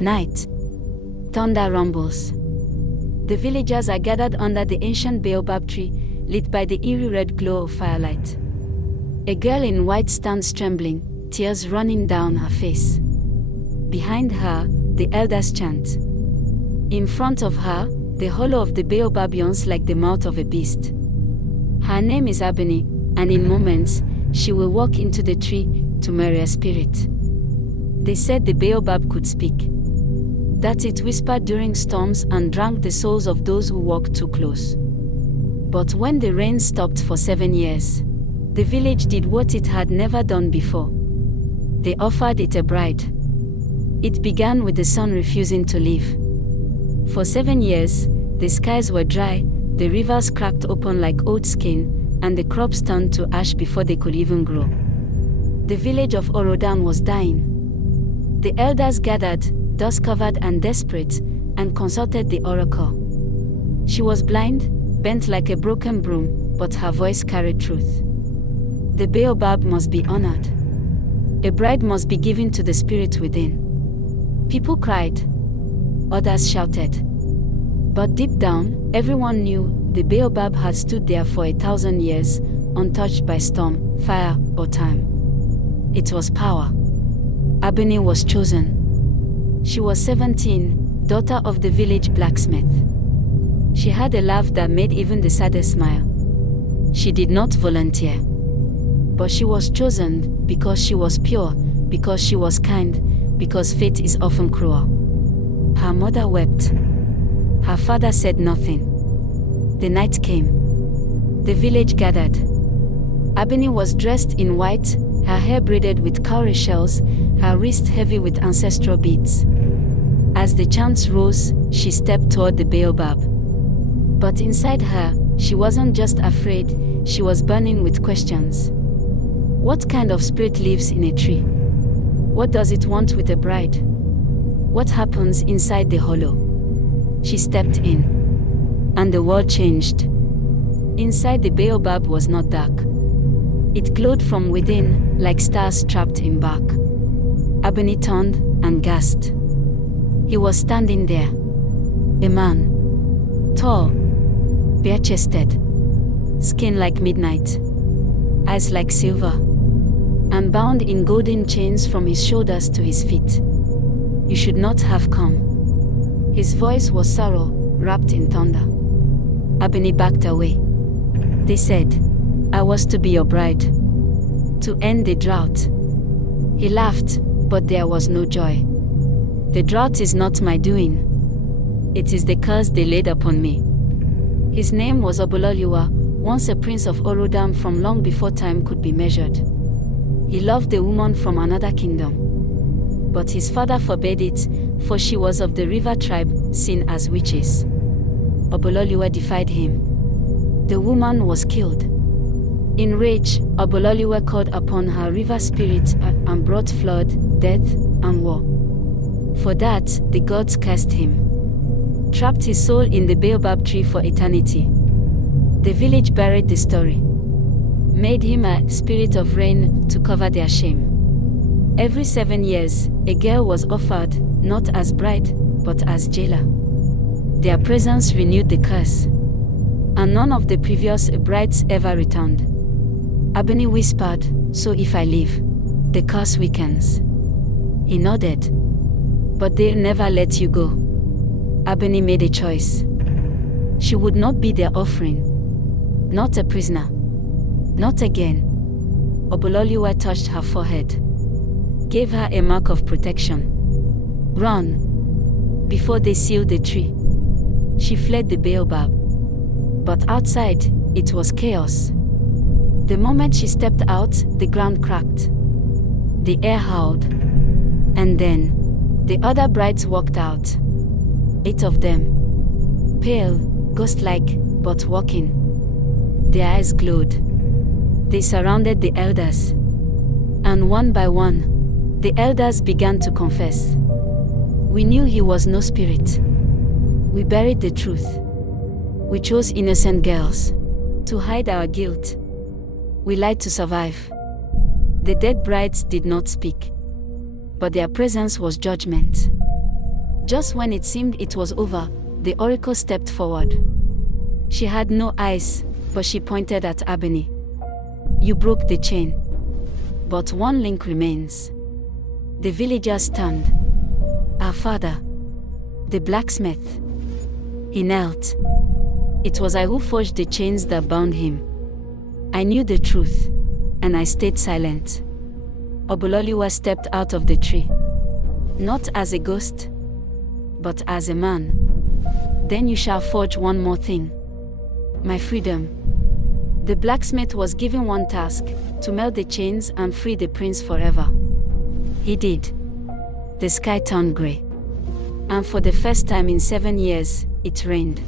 Night. Thunder rumbles. The villagers are gathered under the ancient Baobab tree, lit by the eerie red glow of firelight. A girl in white stands trembling, tears running down her face. Behind her, the elders chant. In front of her, the hollow of the baobab yawns like the mouth of a beast. Her name is Abeni, and in moments, she will walk into the tree to marry a spirit. They said the baobab could speak, that it whispered during storms and drank the souls of those who walked too close. But when the rain stopped for 7 years, the village did what it had never done before. They offered it a bride. It began with the sun refusing to leave. For 7 years, the skies were dry, the rivers cracked open like old skin, and the crops turned to ash before they could even grow. The village of Orodan was dying. The elders gathered, dust-covered and desperate, and consulted the oracle. She was blind, bent like a broken broom, but her voice carried truth. The baobab must be honored. A bride must be given to the spirit within. People cried. Others shouted. But deep down, everyone knew the baobab had stood there for 1,000 years, untouched by storm, fire, or time. It was power. Abeni was chosen. She was 17, daughter of the village blacksmith. She had a laugh that made even the saddest smile. She did not volunteer. But she was chosen because she was pure, because she was kind, because fate is often cruel. Her mother wept. Her father said nothing. The night came. The village gathered. Abeni was dressed in white, her hair braided with cowrie shells, her wrist heavy with ancestral beads. As the chants rose, she stepped toward the baobab. But inside her, she wasn't just afraid, she was burning with questions. What kind of spirit lives in a tree? What does it want with a bride? What happens inside the hollow? She stepped in. And the world changed. Inside the baobab was not dark. It glowed from within, like stars trapped in bark. Abeni turned and gasped. He was standing there. A man. Tall. Bare-chested. Skin like midnight. Eyes like silver. And bound in golden chains from his shoulders to his feet. You should not have come. His voice was sorrow, wrapped in thunder. Abeni backed away. They said, I was to be your bride. To end the drought. He laughed, but there was no joy. The drought is not my doing. It is the curse they laid upon me. His name was Obololuwa, once a prince of Orodam from long before time could be measured. He loved a woman from another kingdom. But his father forbade it, for she was of the river tribe, seen as witches. Obololuwa defied him. The woman was killed. In rage, Obololuwa called upon her river spirit and brought flood, death, and war. For that, the gods cursed him. Trapped his soul in the Baobab tree for eternity. The village buried the story. Made him a spirit of rain to cover their shame. Every 7 years, a girl was offered, not as bride, but as jailer. Their presence renewed the curse. And none of the previous brides ever returned. Abeni whispered, so if I leave, the curse weakens. He nodded. But they'll never let you go. Abeni made a choice. She would not be their offering. Not a prisoner. Not again. Obololuwa touched her forehead. Gave her a mark of protection. Run. Before they sealed the tree. She fled the baobab. But outside, it was chaos. The moment she stepped out, the ground cracked. The air howled. And then, the other brides walked out. 8 of them. Pale, ghost-like, but walking. Their eyes glowed. They surrounded the elders. And one by one, the elders began to confess. We knew he was no spirit. We buried the truth. We chose innocent girls to hide our guilt. We lied to survive. The dead brides did not speak, but their presence was judgment. Just when it seemed it was over, the oracle stepped forward. She had no eyes, but she pointed at Abeni. You broke the chain. But one link remains. The villagers turned. Our father, the blacksmith. He knelt. It was I who forged the chains that bound him. I knew the truth, and I stayed silent. Obololiwa stepped out of the tree. Not as a ghost, but as a man. Then you shall forge one more thing. My freedom. The blacksmith was given one task, to melt the chains and free the prince forever. He did. The sky turned grey. And for the first time in 7 years, it rained.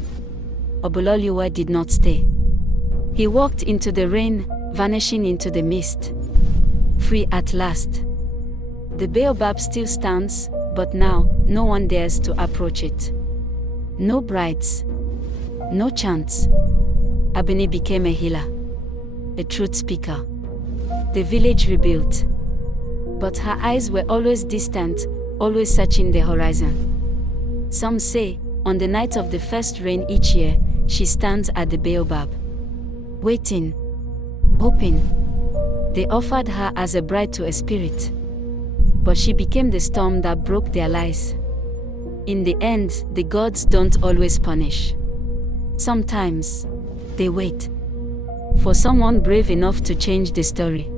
Obololiwa did not stay. He walked into the rain, vanishing into the mist. Free at last. The baobab still stands, but now, no one dares to approach it. No brides. No chants. Abeni became a healer. A truth speaker. The village rebuilt. But her eyes were always distant, always searching the horizon. Some say, on the night of the first rain each year, she stands at the baobab. Waiting. Hoping. They offered her as a bride to a spirit. But she became the storm that broke their lies. In the end, the gods don't always punish. Sometimes, they wait for someone brave enough to change the story.